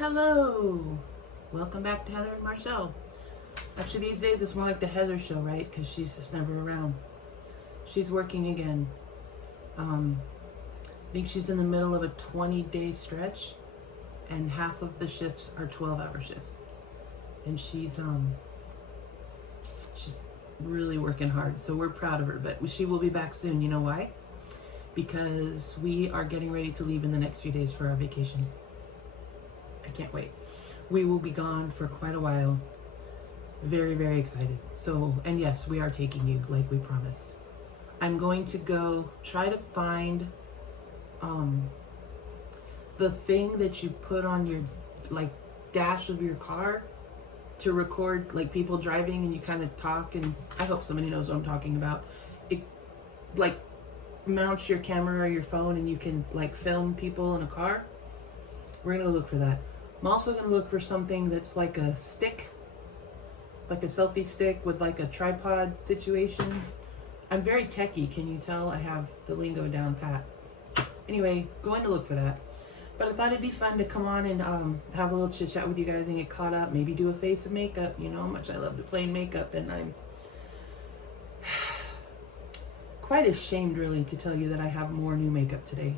Hello! Welcome back to Heather and Marcel. Actually, these days it's more like the Heather show, right? Because she's just never around. She's working again. I think she's in the middle of a 20-day stretch, and half of the shifts are 12-hour shifts. And she's really working hard, so we're proud of her. But she will be back soon. You know why? Because we are getting ready to leave in the next few days for our vacation. I can't wait. We will be gone for quite a while. Very, very excited. So, and yes, we are taking you like we promised. I'm going to go try to find the thing that you put on your like dash of your car to record like people driving, and you kind of talk, and I hope somebody knows what I'm talking about. It like mounts your camera or your phone, and you can like film people in a car. We're gonna look for that. I'm also gonna look for something that's like a stick, like a selfie stick with like a tripod situation. I'm very techie, can you tell? I have the lingo down pat. Anyway, going to look for that. But I thought it'd be fun to come on and have a little chit chat with you guys and get caught up. Maybe do a face of makeup. You know how much I love to play in makeup, and I'm quite ashamed really to tell you that I have more new makeup today.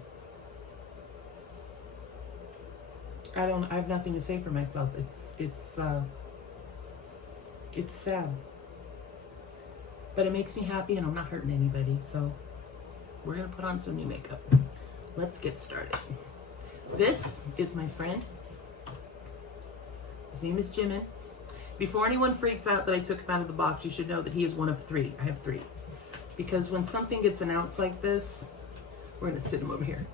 I have nothing to say for myself. It's sad. But it makes me happy, and I'm not hurting anybody. So we're gonna put on some new makeup. Let's get started. This is my friend. His name is Jimin. Before anyone freaks out that I took him out of the box, you should know that he is one of three. I have three. Because when something gets announced like this, we're gonna sit him over here.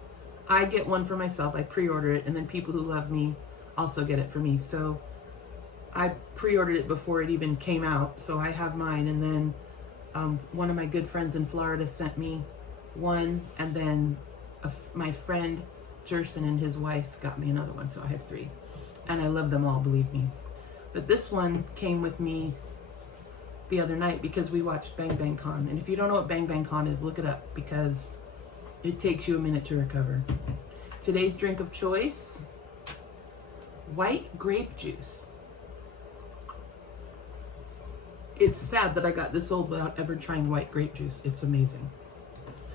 I get one for myself, I pre-order it, and then people who love me also get it for me. So I pre-ordered it before it even came out, so I have mine. And then one of my good friends in Florida sent me one, and then my friend Jerson and his wife got me another one, so I have three. And I love them all, believe me. But this one came with me the other night because we watched Bang Bang Con. And if you don't know what Bang Bang Con is, look it up, because it takes you a minute to recover. Today's drink of choice, white grape juice. It's sad that I got this old without ever trying white grape juice. It's amazing.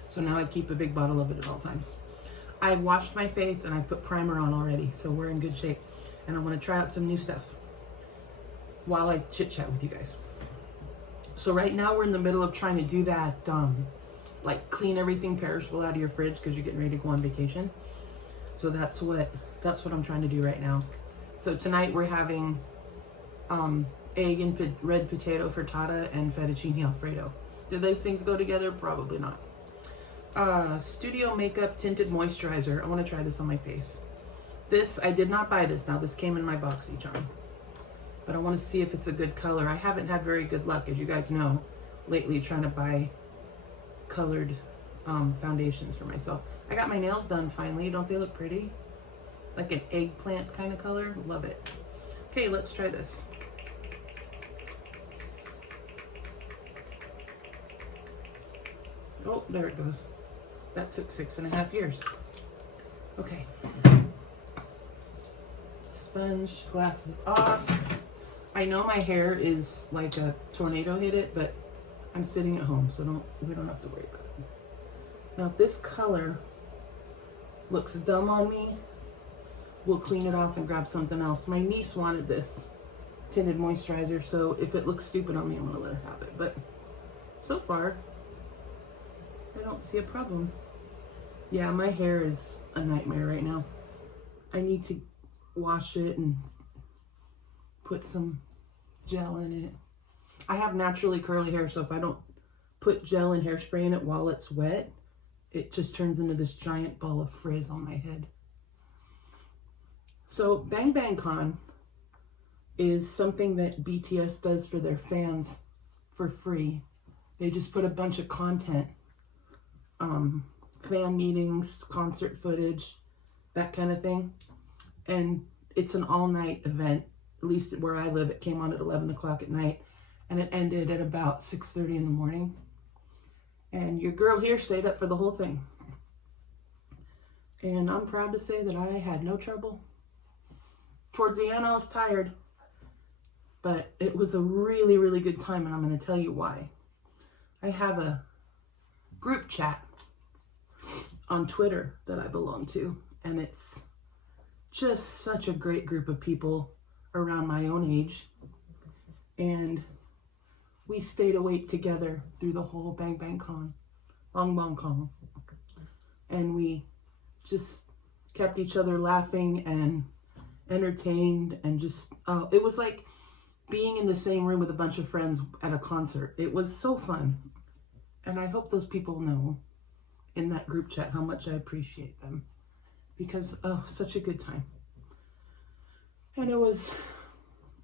So now I keep a big bottle of it at all times. I've washed my face and I've put primer on already, so we're in good shape. And I want to try out some new stuff while I chit chat with you guys. So right now we're in the middle of trying to do that like clean everything perishable out of your fridge because you're getting ready to go on vacation. So that's what I'm trying to do right now. So tonight we're having egg and red potato frittata and fettuccine alfredo. Do those things go together? Probably not. Studio Makeup Tinted Moisturizer. I want to try this on my face. This, I did not buy this now. This came in my BoxyCharm. But I want to see if it's a good color. I haven't had very good luck, as you guys know, lately trying to buy colored foundations for myself. I got my nails done finally. Don't they look pretty? Like an eggplant kind of color. Love it. Okay, let's try this. Oh, there it goes. That took 6.5 years. Okay. Sponge, glasses off. I know my hair is like a tornado hit it, but I'm sitting at home, so we don't have to worry about it. Now, if this color looks dumb on me, we'll clean it off and grab something else. My niece wanted this tinted moisturizer, so if it looks stupid on me, I'm gonna let her have it. But so far, I don't see a problem. Yeah, my hair is a nightmare right now. I need to wash it and put some gel in it. I have naturally curly hair, so if I don't put gel and hairspray in it while it's wet, it just turns into this giant ball of frizz on my head. So Bang Bang Con is something that BTS does for their fans for free. They just put a bunch of content, fan meetings, concert footage, that kind of thing. And it's an all-night event. At least where I live, it came on at 11 o'clock at night, and it ended at about 6:30 in the morning. And your girl here stayed up for the whole thing. And I'm proud to say that I had no trouble. towards the end I was tired, but it was a really, really good time, and I'm going to tell you why. I have a group chat on Twitter that I belong to, and it's just such a great group of people around my own age, and we stayed awake together through the whole Bang Bang Con, Bong Bong Con, and we just kept each other laughing and entertained, and just, it was like being in the same room with a bunch of friends at a concert. It was so fun, and I hope those people know in that group chat how much I appreciate them, because, such a good time. And it was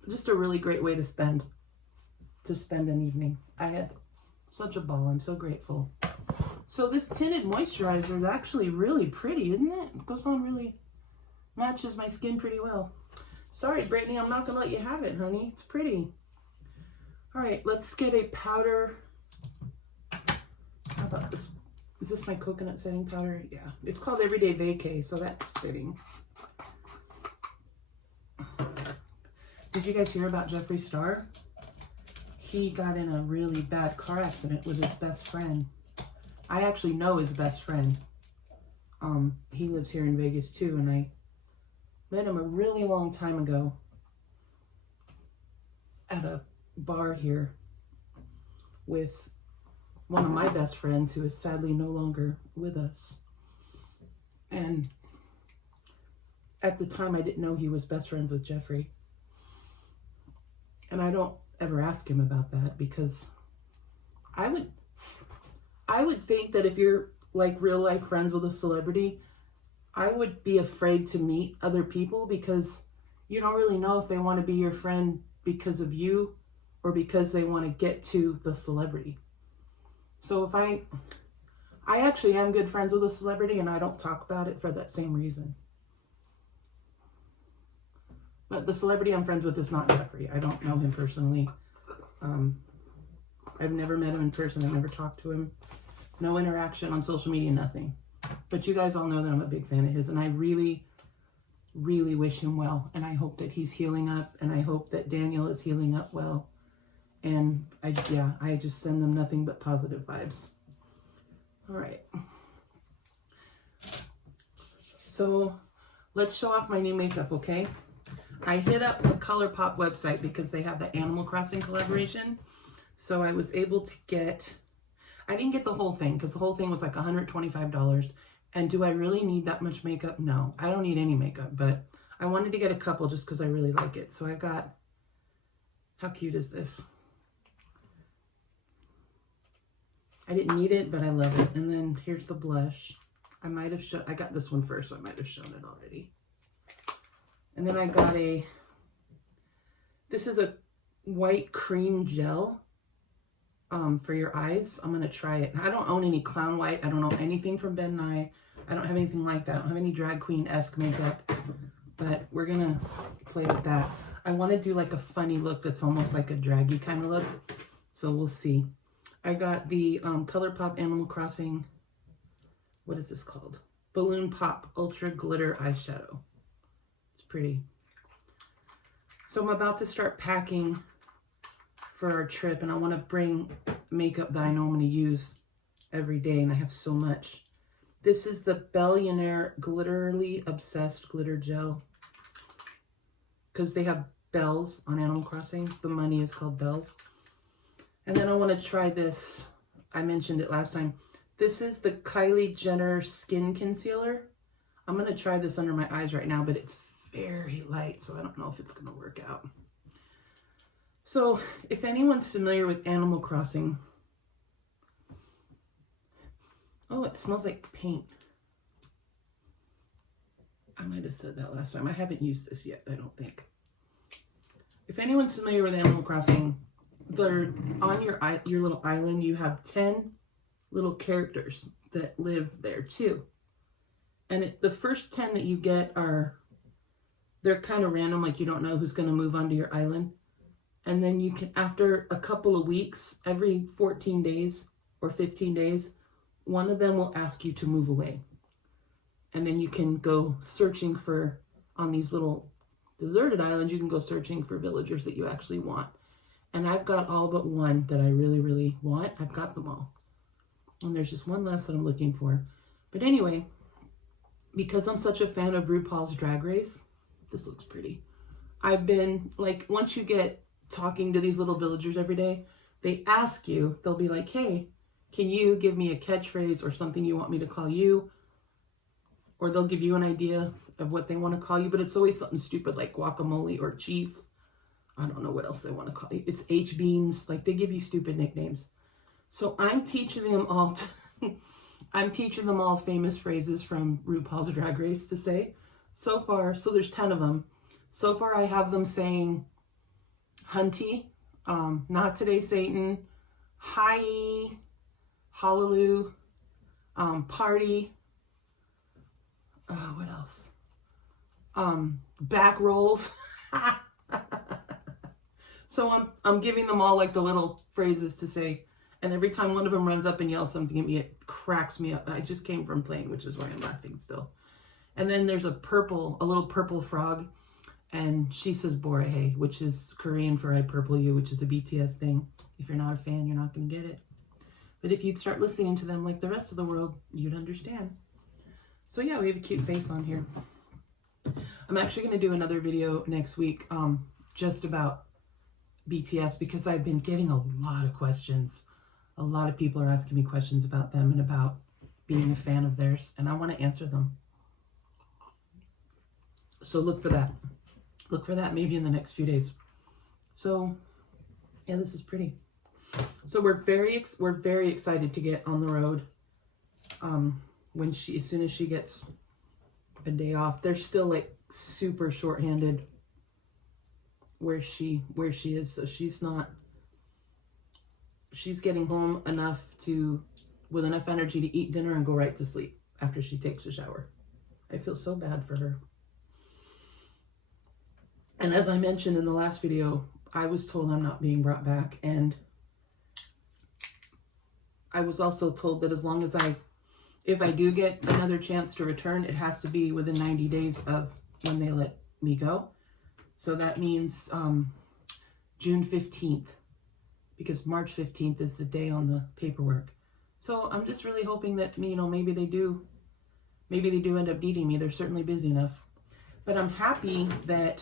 just a really great way to spend an evening. I had such a ball. I'm so grateful. So this tinted moisturizer is actually really pretty, isn't it? It goes on really, matches my skin pretty well. Sorry, Brittany, I'm not gonna let you have it, honey. It's pretty. All right, let's get a powder. How about this? Is this my coconut setting powder? Yeah, it's called Everyday Vacay, so that's fitting. Did you guys hear about Jeffree Star? He got in a really bad car accident with his best friend. I actually know his best friend. He lives here in Vegas too, and I met him a really long time ago at a bar here with one of my best friends who is sadly no longer with us. And at the time, I didn't know he was best friends with Jeffree. And I don't ever ask him about that, because I would think that if you're like real life friends with a celebrity, I would be afraid to meet other people, because you don't really know if they want to be your friend because of you or because they want to get to the celebrity. So if I actually am good friends with a celebrity, and I don't talk about it for that same reason. But the celebrity I'm friends with is not Jeffree. I don't know him personally. I've never met him in person. I've never talked to him. No interaction on social media, nothing. But you guys all know that I'm a big fan of his, and I really, really wish him well. And I hope that he's healing up, and I hope that Daniel is healing up well. And I just send them nothing but positive vibes. All right. So let's show off my new makeup, okay? I hit up the ColourPop website because they have the Animal Crossing collaboration. So I was able to get, I didn't get the whole thing because the whole thing was like $125. And do I really need that much makeup? No, I don't need any makeup, but I wanted to get a couple just because I really like it. So I got, how cute is this? I didn't need it, but I love it. And then here's the blush. I got this one first, so I might have shown it already. And then I got this is a white cream gel for your eyes. I'm going to try it. I don't own any Clown White. I don't own anything from Ben Nye. I don't have anything like that. I don't have any drag queen-esque makeup, but we're going to play with that. I want to do like a funny look that's almost like a draggy kind of look, so we'll see. I got the ColourPop Animal Crossing, what is this called? Balloon Pop Ultra Glitter Eyeshadow. Pretty. So I'm about to start packing for our trip, and I want to bring makeup that I know I'm going to use every day, and I have so much. This is the Billionaire Glitterly Obsessed Glitter Gel, because they have bells on Animal Crossing. The money is called bells. And then I want to try this. I mentioned it last time. This is the Kylie Jenner Skin Concealer. I'm going to try this under my eyes right now, but it's very light, so I don't know if it's going to work out. So if anyone's familiar with Animal Crossing, oh, it smells like paint. I might have said that last time. I haven't used this yet, I don't think. If anyone's familiar with Animal Crossing, they're on your little island, you have 10 little characters that live there too. And the first 10 that you get they're kind of random, like you don't know who's going to move onto your island. And then you can, after a couple of weeks, every 14 days or 15 days, one of them will ask you to move away. And then you can go searching on these little Deserted islands, you can go searching for villagers that you actually want. And I've got all but one that I really, really want. I've got them all. And there's just one less that I'm looking for. But anyway, because I'm such a fan of RuPaul's Drag Race, this looks pretty. I've been, like, once you get talking to these little villagers every day, they ask you, they'll be like, hey, can you give me a catchphrase or something you want me to call you? Or they'll give you an idea of what they want to call you, but it's always something stupid like guacamole or chief. I don't know what else they want to call you. It's H-beans. Like, they give you stupid nicknames. So I'm teaching them all I'm teaching them all famous phrases from RuPaul's Drag Race to say. So far, so there's 10 of them. So far I have them saying hunty, not today Satan, Hiiii, hallelujah, party, what else? Back rolls. So I'm giving them all like the little phrases to say, and every time one of them runs up and yells something at me, it cracks me up. I just came from playing, which is why I'm laughing still. And then there's a little purple frog, and she says borehe, which is Korean for I purple you, which is a BTS thing. If you're not a fan, you're not going to get it. But if you'd start listening to them like the rest of the world, you'd understand. So yeah, we have a cute face on here. I'm actually going to do another video next week just about BTS, because I've been getting a lot of questions. A lot of people are asking me questions about them and about being a fan of theirs, and I want to answer them. So look for that. Look for that maybe in the next few days. So yeah, this is pretty. So we're very excited to get on the road. When as soon as she gets a day off, they're still like super short-handed where she is, so she's getting home with enough energy to eat dinner and go right to sleep after she takes a shower. I feel so bad for her. And as I mentioned in the last video, I was told I'm not being brought back, and I was also told that as long as if I do get another chance to return, it has to be within 90 days of when they let me go. So that means June 15th, because March 15th is the day on the paperwork. So I'm just really hoping that, maybe they do end up needing me. They're certainly busy enough. But I'm happy that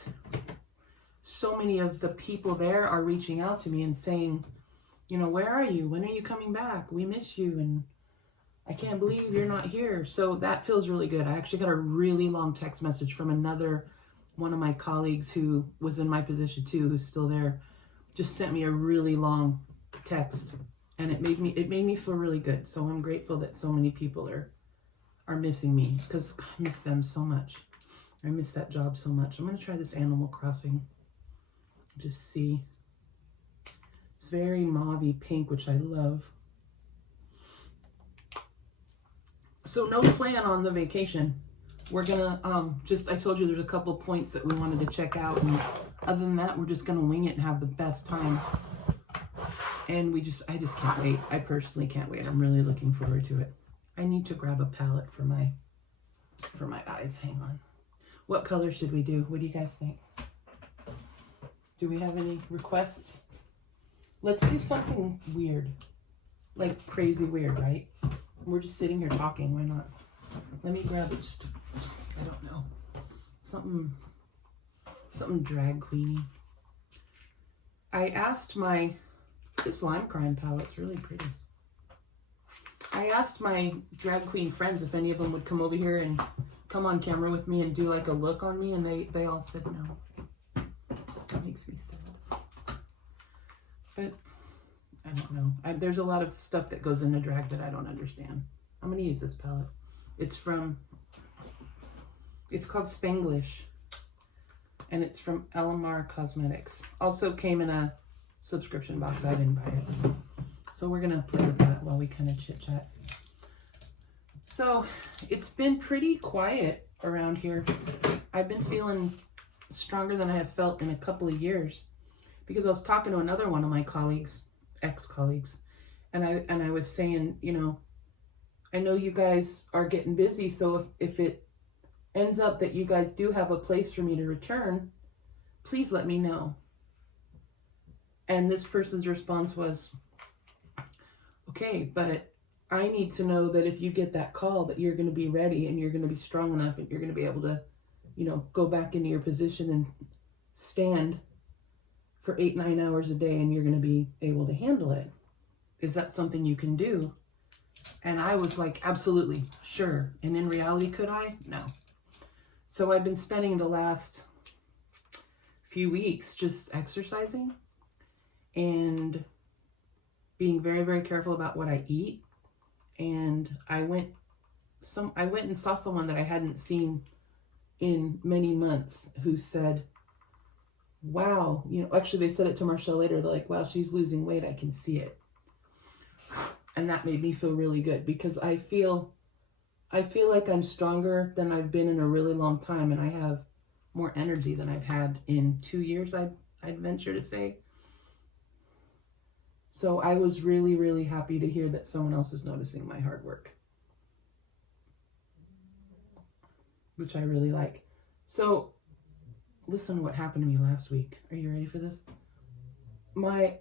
so many of the people there are reaching out to me and saying, where are you? When are you coming back? We miss you, and I can't believe you're not here. So that feels really good. I actually got a really long text message from one of my colleagues who was in my position too, who's still there, just sent me a really long text, and it made me feel really good. So I'm grateful that so many people are missing me, because I miss them so much. I miss that job so much. I'm going to try this Animal Crossing. Just see. It's very mauve-y pink, which I love. So no plan on the vacation. We're gonna I told you there's a couple points that we wanted to check out, and other than that, we're just gonna wing it and have the best time. And I just can't wait. I personally can't wait. I'm really looking forward to it. I need to grab a palette for my eyes. Hang on. What color should we do? What do you guys think? Do we have any requests? Let's do something weird, like crazy weird, right? We're just sitting here talking. Why not? Let me grab it. I don't know. Something drag queeny. I asked this Lime Crime palette's really pretty. I asked my drag queen friends if any of them would come over here and come on camera with me and do like a look on me, and they all said no. That makes me sad. But I don't know. There's a lot of stuff that goes into drag that I don't understand. I'm going to use this palette. It's called Spanglish, and it's from Elamar Cosmetics. Also came in a subscription box. I didn't buy it. So we're going to play with that while we kind of chit chat. So it's been pretty quiet around here. I've been feeling stronger than I have felt in a couple of years, because I was talking to another one of my colleagues, ex-colleagues, and I was saying, I know you guys are getting busy, so if it ends up that you guys do have a place for me to return, please let me know. And this person's response was, okay, but I need to know that if you get that call that you're going to be ready and you're going to be strong enough and you're going to be able to, you know, go back into your position and stand for 8-9 hours a day and you're going to be able to handle it. Is that something you can do? And I was like, absolutely, sure. And in reality, could I? No. So I've been spending the last few weeks just exercising and being very, very careful about what I eat. And I went and saw someone that I hadn't seen in many months who said, wow, you know, actually they said it to Marshall later. They're like, wow, she's losing weight. I can see it. And that made me feel really good because I feel like I'm stronger than I've been in a really long time. And I have more energy than I've had in 2 years, I'd venture to say. So I was really, really happy to hear that someone else is noticing my hard work, which I really like. So listen to what happened to me last week. Are you ready for this? My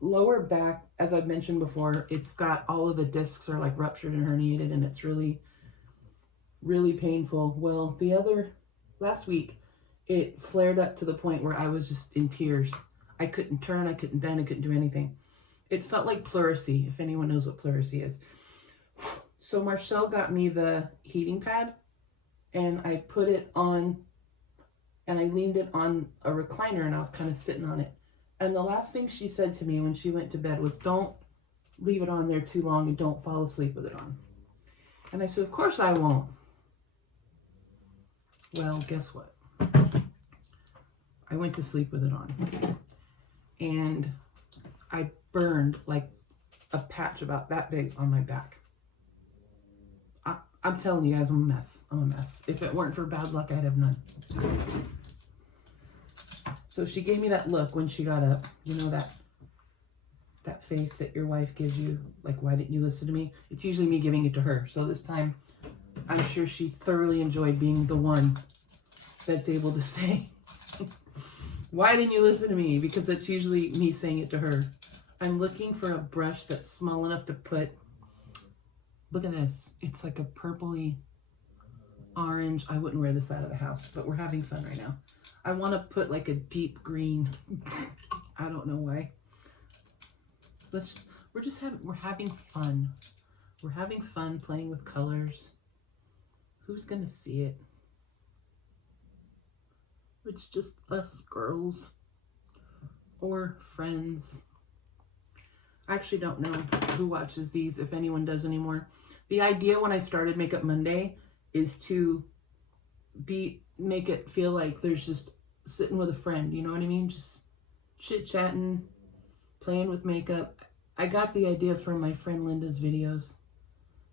lower back, as I've mentioned before, it's got all of the discs are like ruptured and herniated, and it's really, really painful. Well, last week, it flared up to the point where I was just in tears. I couldn't turn, I couldn't bend, I couldn't do anything. It felt like pleurisy, if anyone knows what pleurisy is. So Marshall got me the heating pad, and I put it on, and I leaned it on a recliner, and I was kind of sitting on it. And the last thing she said to me when she went to bed was, don't leave it on there too long and don't fall asleep with it on. And I said, of course I won't. Well, guess what? I went to sleep with it on. And I burned like a patch about that big on my back. I'm telling you guys, I'm a mess. I'm a mess. If it weren't for bad luck, I'd have none. So she gave me that look when she got up. You know, that face that your wife gives you, like, why didn't you listen to me? It's usually me giving it to her. So this time, I'm sure she thoroughly enjoyed being the one that's able to say, why didn't you listen to me? Because that's usually me saying it to her. I'm looking for a brush that's small enough to put, look at this. It's like a purpley orange. I wouldn't wear this out of the house, but we're having fun right now. I want to put like a deep green. I don't know why. We're having fun. We're having fun playing with colors. Who's going to see it? It's just us girls or friends. I actually don't know who watches these, if anyone does anymore. The idea when I started Makeup Monday is to make it feel like there's just sitting with a friend, you know what I mean? Just chit-chatting, playing with makeup. I got the idea from my friend Linda's videos,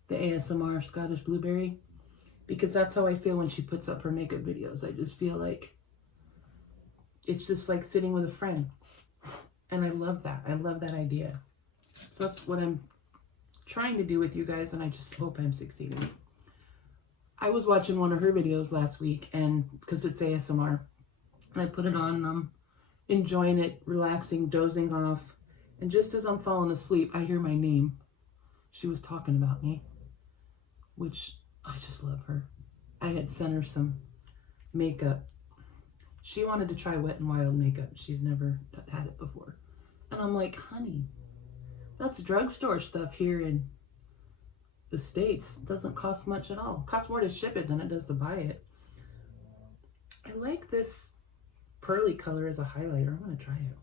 the ASMR Scottish Blueberry, because that's how I feel when she puts up her makeup videos. I just feel like it's just like sitting with a friend. And I love that. I love that idea. So that's what I'm trying to do with you guys, and I just hope I'm succeeding. I was watching one of her videos last week, and because it's ASMR, and I put it on, and I'm enjoying it, relaxing, dozing off, and just as I'm falling asleep, I hear my name. She was talking about me, which I just love her. I had sent her some makeup. She wanted to try Wet n Wild makeup. She's never had it before. And I'm like, honey, that's drugstore stuff here in the States. It doesn't cost much at all. It costs more to ship it than it does to buy it. I like this pearly color as a highlighter. I'm going to try it.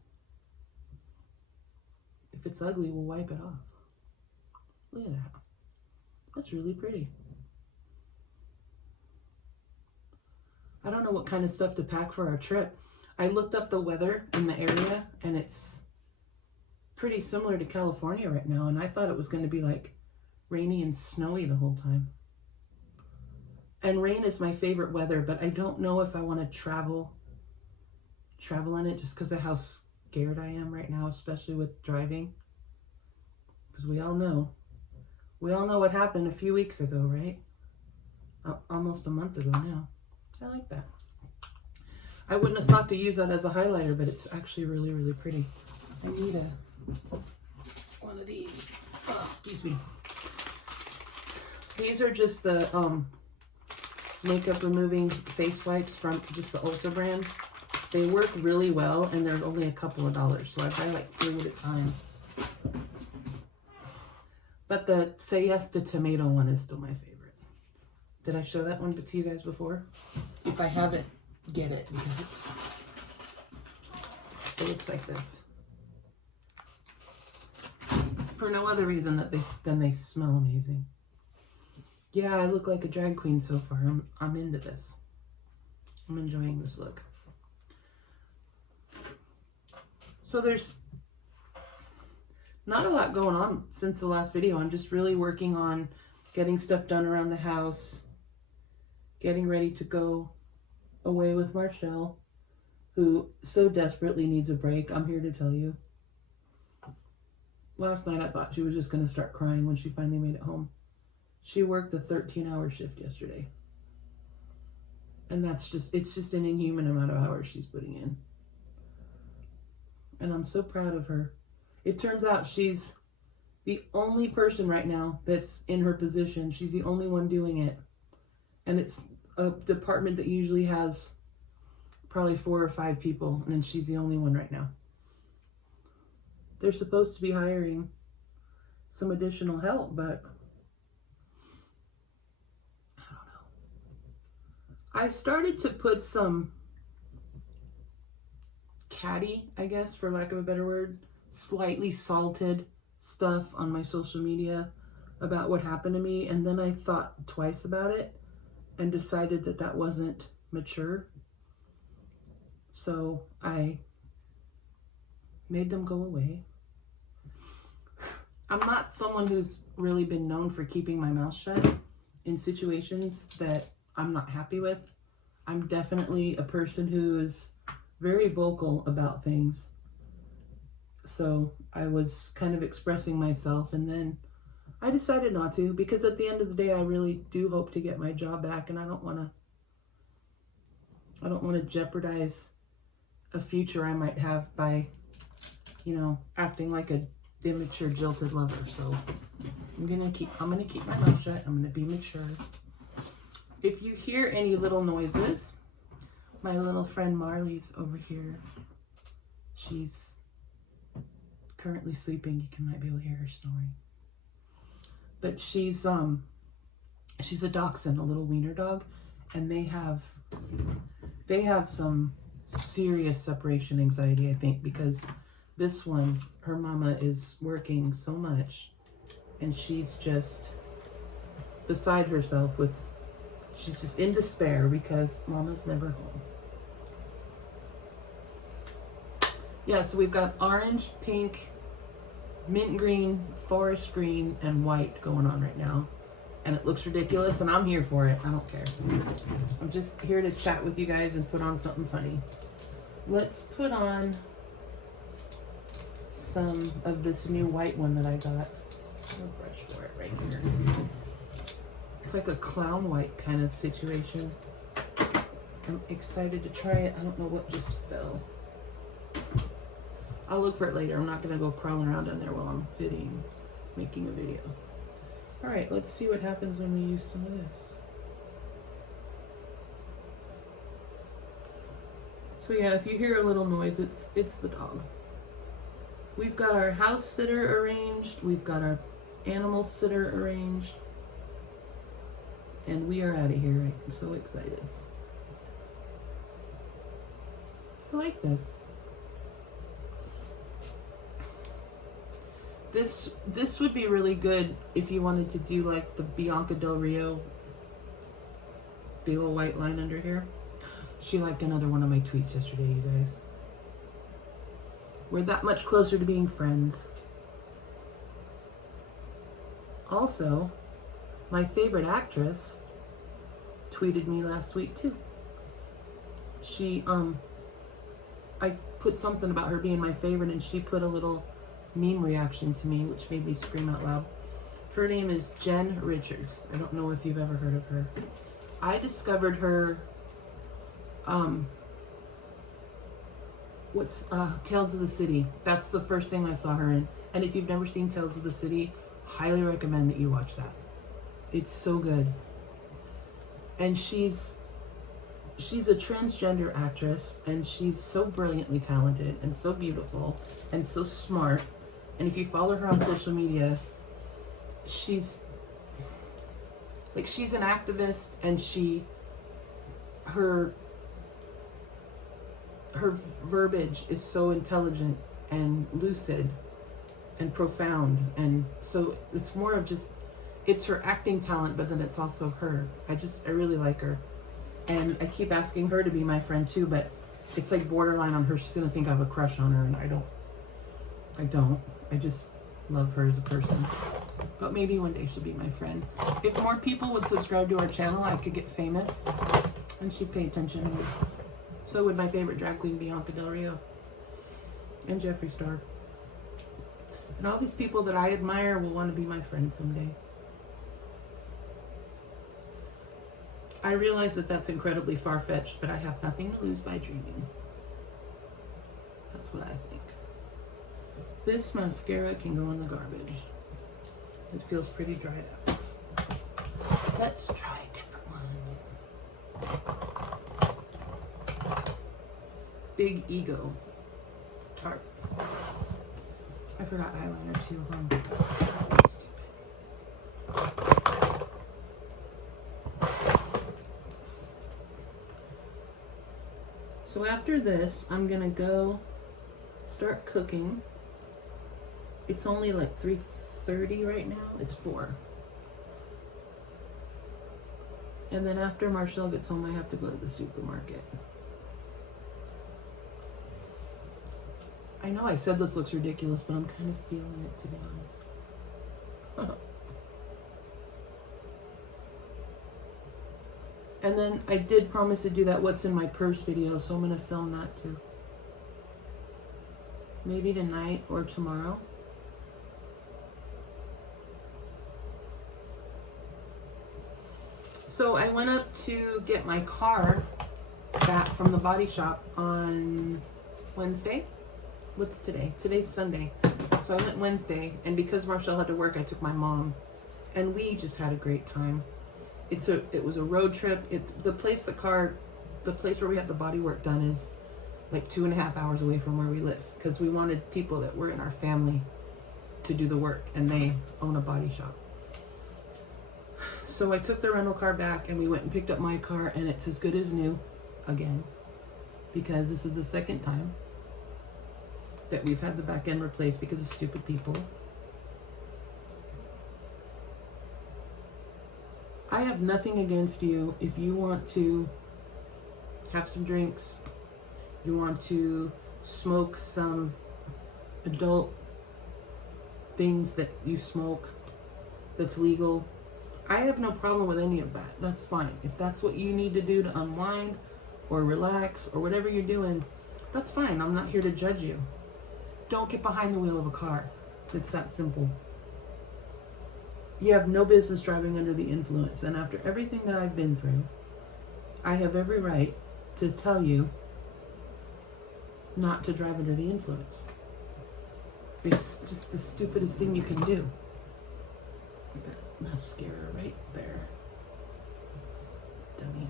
If it's ugly, we'll wipe it off. Look at that. That's really pretty. I don't know what kind of stuff to pack for our trip. I looked up the weather in the area, and it's pretty similar to California right now, and I thought it was going to be like rainy and snowy the whole time. And rain is my favorite weather, but I don't know if I want to travel in it just because of how scared I am right now, especially with driving. Because we all know what happened a few weeks ago, right? Almost a month ago now. I like that. I wouldn't have thought to use that as a highlighter, but it's actually really, really pretty. I need one of these. Oh, excuse me. These are just the makeup removing face wipes from just the Ulta brand. They work really well, and they're only a couple of dollars, so I buy like 3 at a time. But the Say Yes to Tomato one is still my favorite. Did I show that one to you guys before? If I haven't, get it, because it looks like this. For no other reason than they smell amazing. Yeah, I look like a drag queen so far. I'm into this. I'm enjoying this look. So there's not a lot going on since the last video. I'm just really working on getting stuff done around the house, getting ready to go away with Marshall, who so desperately needs a break. I'm here to tell you. Last night I thought she was just going to start crying when she finally made it home. She worked a 13-hour shift yesterday. And it's just an inhuman amount of hours she's putting in. And I'm so proud of her. It turns out she's the only person right now that's in her position. She's the only one doing it. And it's a department that usually has probably 4 or 5 people, and then she's the only one right now. They're supposed to be hiring some additional help, but I don't know. I started to put some catty, I guess, for lack of a better word, slightly salted stuff on my social media about what happened to me, and then I thought twice about it and decided that that wasn't mature. So I made them go away. I'm not someone who's really been known for keeping my mouth shut in situations that I'm not happy with. I'm definitely a person who's very vocal about things. So I was kind of expressing myself, and then I decided not to, because at the end of the day, I really do hope to get my job back, and I don't want to jeopardize a future I might have by, you know, acting like a immature, jilted lover. So I'm gonna keep my mouth shut. I'm gonna be mature. If you hear any little noises, my little friend Marley's over here. She's currently sleeping. You might be able to hear her snoring. But she's a dachshund, a little wiener dog, and they have some serious separation anxiety, I think, because this one, her mama is working so much, and she's just beside herself she's just in despair because mama's never home. Yeah, so we've got orange, pink, mint green, forest green, and white going on right now. And it looks ridiculous, and I'm here for it. I don't care. I'm just here to chat with you guys and put on something funny. Let's put on some of this new white one that I got. No brush for it right here. It's like a clown white kind of situation. I'm excited to try it. I don't know what just fell. I'll look for it later. I'm not going to go crawling around down there while I'm making a video. All right, let's see what happens when we use some of this. So yeah, if you hear a little noise, it's the dog. We've got our house sitter arranged. We've got our animal sitter arranged. And we are out of here. I'm so excited. I like this. This would be really good if you wanted to do like the Bianca Del Rio big old white line under here. She liked another one of my tweets yesterday, you guys. We're that much closer to being friends. Also, my favorite actress tweeted me last week too. She, I put something about her being my favorite, and she put a little meme reaction to me, which made me scream out loud. Her name is Jen Richards. I don't know if you've ever heard of her. I discovered her what's Tales of the City. That's the first thing I saw her in. And if you've never seen Tales of the City, highly recommend that you watch that. It's so good. And she's a transgender actress, and she's so brilliantly talented and so beautiful and so smart. And if you follow her on social media, she's an activist, and her verbiage is so intelligent and lucid and profound. And so it's more of just, it's her acting talent, but then it's also her. I really like her. And I keep asking her to be my friend too, but it's like borderline on her. She's gonna think I have a crush on her, and I don't. I just love her as a person. But maybe one day she'll be my friend. If more people would subscribe to our channel, I could get famous, and she'd pay attention to me. So would my favorite drag queen, Bianca Del Rio, and Jeffree Star. And all these people that I admire will want to be my friends someday. I realize that that's incredibly far-fetched, but I have nothing to lose by dreaming. That's what I think. This mascara can go in the garbage. It feels pretty dried up. Let's try a different one. Big Ego Tarte. I forgot eyeliner too, huh? Stupid. So after this, I'm gonna go start cooking. It's only like 3:30 right now. It's 4. And then after Marshall gets home, I have to go to the supermarket. I know I said this looks ridiculous, but I'm kind of feeling it, to be honest. And then I did promise to do that what's in my purse video, so I'm going to film that too. Maybe tonight or tomorrow. So I went up to get my car back from the body shop on Wednesday. What's today? Today's Sunday. So I went Wednesday, and because Marshall had to work, I took my mom, and we just had a great time. It was a road trip. The place where we had the body work done is like 2.5 hours away from where we live, because we wanted people that were in our family to do the work, and they own a body shop. So I took the rental car back, and we went and picked up my car, and it's as good as new again, because this is the second time that we've had the back end replaced because of stupid people. I have nothing against you. If you want to have some drinks, you want to smoke some adult things that you smoke that's legal, I have no problem with any of that. That's fine. If that's what you need to do to unwind or relax or whatever you're doing, that's fine. I'm not here to judge you. Don't get behind the wheel of a car. It's that simple. You have no business driving under the influence. And after everything that I've been through, I have every right to tell you not to drive under the influence. It's just the stupidest thing you can do. I got mascara right there. Dummy.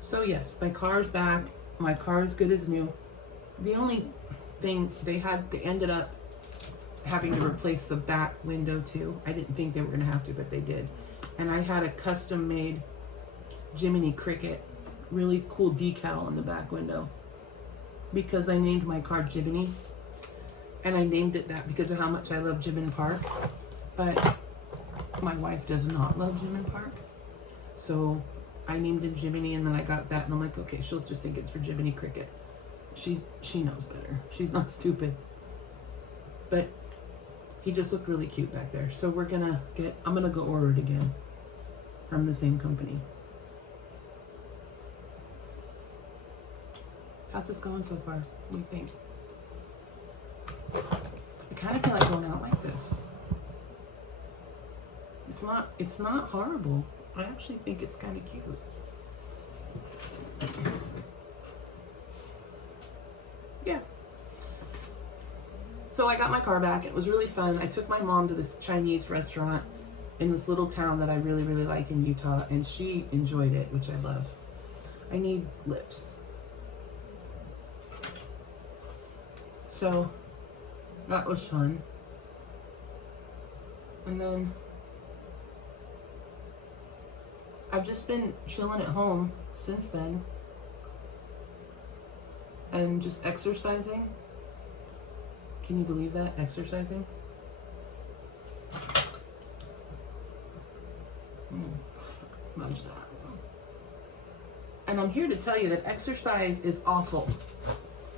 So yes, my car's back. My car is good as new. The only thing they ended up having to replace the back window too. I didn't think they were gonna have to, but they did. And I had a custom made Jiminy Cricket, really cool decal on the back window, because I named my car Jiminy. And I named it that because of how much I love Jimin Park. But my wife does not love Jimin Park. So I named him Jiminy, and then I got that, and I'm like, okay, she'll just think it's for Jiminy Cricket. She knows better. She's not stupid. But he just looked really cute back there. So I'm gonna go order it again from the same company. How's this going so far? What do you think? I kind of feel like going out like this. It's not horrible. I actually think it's kind of cute. Yeah. So I got my car back. It was really fun. I took my mom to this Chinese restaurant in this little town that I really, really like in Utah, and she enjoyed it, which I love. I need lips. So that was fun. And then I've just been chilling at home since then and just exercising. Can you believe that? Exercising? And I'm here to tell you that exercise is awful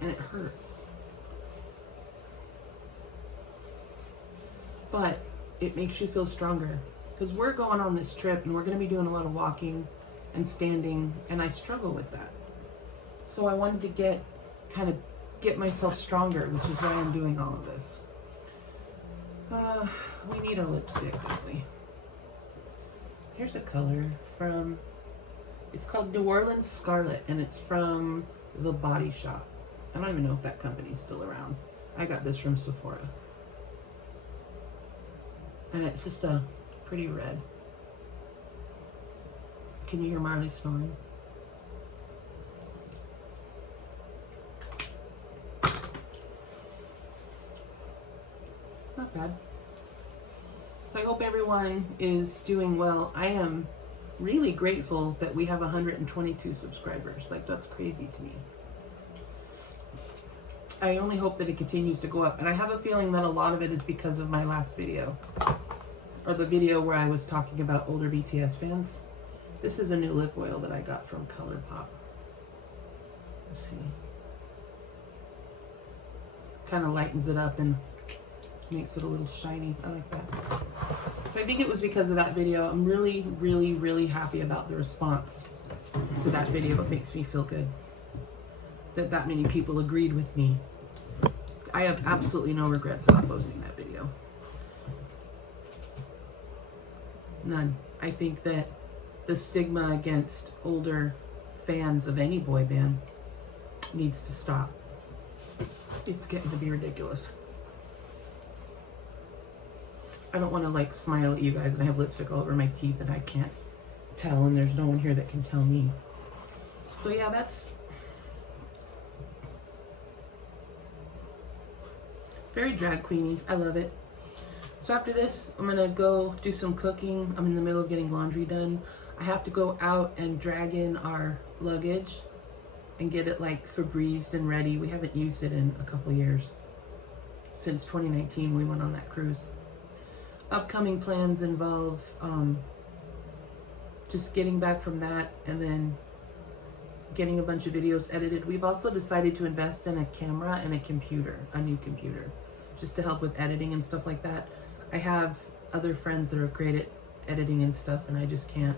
and it hurts. But it makes you feel stronger. Because we're going on this trip and we're going to be doing a lot of walking and standing, and I struggle with that. So I wanted to get myself stronger, which is why I'm doing all of this. We need a lipstick, don't we? Here's a color from, it's called New Orleans Scarlet, and it's from The Body Shop. I don't even know if that company's still around. I got this from Sephora. And it's just a pretty red. Can you hear Marley snoring? Not bad. So I hope everyone is doing well. I am really grateful that we have 122 subscribers. Like, that's crazy to me. I only hope that it continues to go up. And I have a feeling that a lot of it is because of my last video. Or the video where I was talking about older BTS fans. This is a new lip oil that I got from ColourPop. Let's see. Kind of lightens it up and makes it a little shiny. I like that. So I think it was because of that video. I'm really, really, really happy about the response to that video. It makes me feel good that many people agreed with me. I have absolutely no regrets about posting that video. None. I think that the stigma against older fans of any boy band needs to stop. It's getting to be ridiculous. I don't want to like smile at you guys and I have lipstick all over my teeth and I can't tell, and there's no one here that can tell me. So yeah, that's very drag queeny. I love it. So after this, I'm gonna go do some cooking. I'm in the middle of getting laundry done. I have to go out and drag in our luggage and get it like Febrezed and ready. We haven't used it in a couple years. Since 2019, we went on that cruise. Upcoming plans involve just getting back from that and then getting a bunch of videos edited. We've also decided to invest in a camera and a computer, a new computer, just to help with editing and stuff like that. I have other friends that are great at editing and stuff, and I just can't.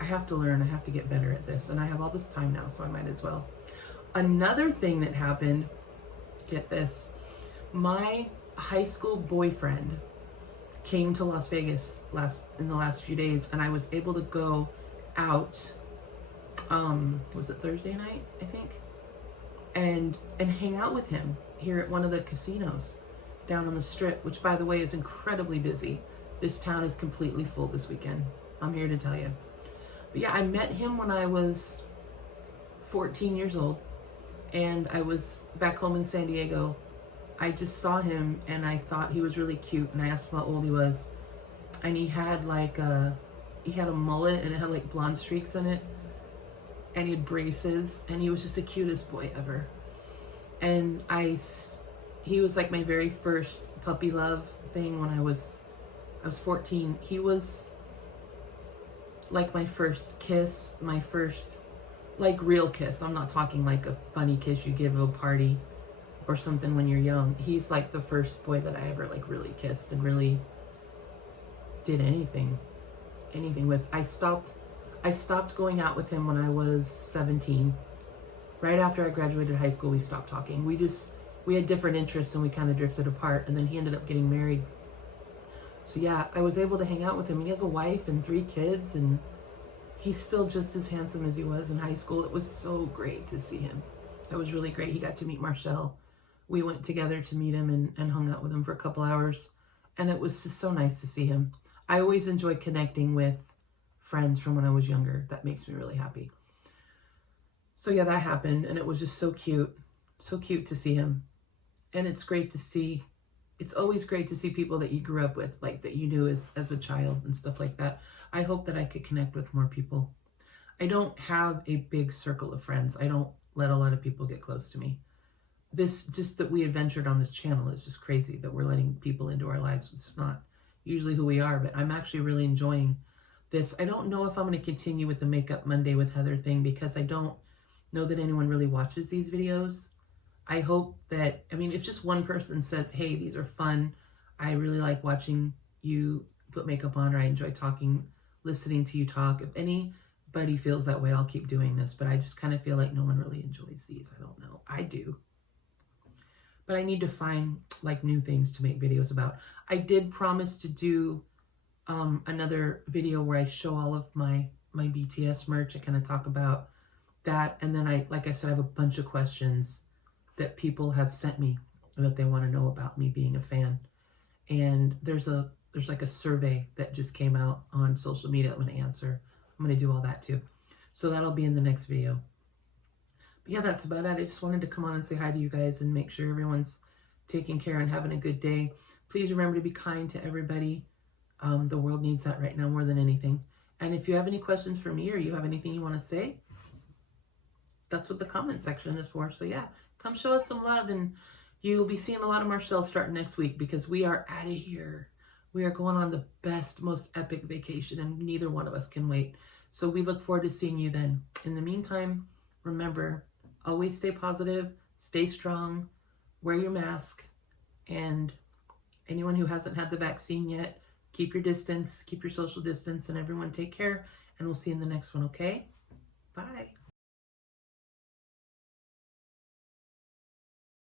I have to learn. I have to get better at this, and I have all this time now, so I might as well. Another thing that happened, get this, my high school boyfriend came to Las Vegas in the last few days, and I was able to go out, was it Thursday night, I think, and hang out with him here at one of the casinos down on the Strip, which by the way is incredibly busy. This town is completely full this weekend. I'm here to tell you. But yeah, I met him when I was 14 years old, and I was back home in San Diego. I just saw him and I thought he was really cute, and I asked him how old he was, and he had like he had a mullet and it had like blonde streaks in it, and he had braces, and he was just the cutest boy ever. And he was like my very first puppy love thing when I was 14. He was like my first kiss, my first like real kiss. I'm not talking like a funny kiss you give at a party or something when you're young. He's like the first boy that I ever like really kissed and really did anything with. I stopped going out with him when I was 17. Right after I graduated high school, we stopped talking. We had different interests and we kind of drifted apart, and then he ended up getting married. So yeah, I was able to hang out with him. He has a wife and 3 kids, and he's still just as handsome as he was in high school. It was so great to see him. It was really great. He got to meet Marcel. We went together to meet him and hung out with him for a couple hours. And it was just so nice to see him. I always enjoy connecting with friends from when I was younger. That makes me really happy. So yeah, that happened. And it was just so cute. So cute to see him. And it's great to see, it's always great to see people that you grew up with, like that you knew as a child and stuff like that. I hope that I could connect with more people. I don't have a big circle of friends. I don't let a lot of people get close to me. This, just that we adventured on this channel is just crazy that we're letting people into our lives. It's not usually who we are, but I'm actually really enjoying this. I don't know if I'm going to continue with the Makeup Monday with Heather thing because I don't know that anyone really watches these videos. I hope that, I mean, if just one person says, hey, these are fun, I really like watching you put makeup on, or I enjoy listening to you talk. If anybody feels that way, I'll keep doing this, but I just kind of feel like no one really enjoys these. I don't know. I do. But I need to find like new things to make videos about. I did promise to do another video where I show all of my BTS merch. I kind of talk about that. And then like I said, I have a bunch of questions that people have sent me that they want to know about me being a fan. And there's like a survey that just came out on social media I'm going to answer. I'm going to do all that too. So that'll be in the next video. But yeah, that's about it. I just wanted to come on and say hi to you guys and make sure everyone's taking care and having a good day. Please remember to be kind to everybody. The world needs that right now more than anything. And if you have any questions for me or you have anything you want to say, that's what the comment section is for. So yeah, come show us some love, and you'll be seeing a lot of Marcel starting next week because we are out of here. We are going on the best, most epic vacation, and neither one of us can wait. So we look forward to seeing you then. In the meantime, remember, always stay positive, stay strong, wear your mask, and anyone who hasn't had the vaccine yet, keep your distance, keep your social distance, and everyone take care, and we'll see you in the next one, okay?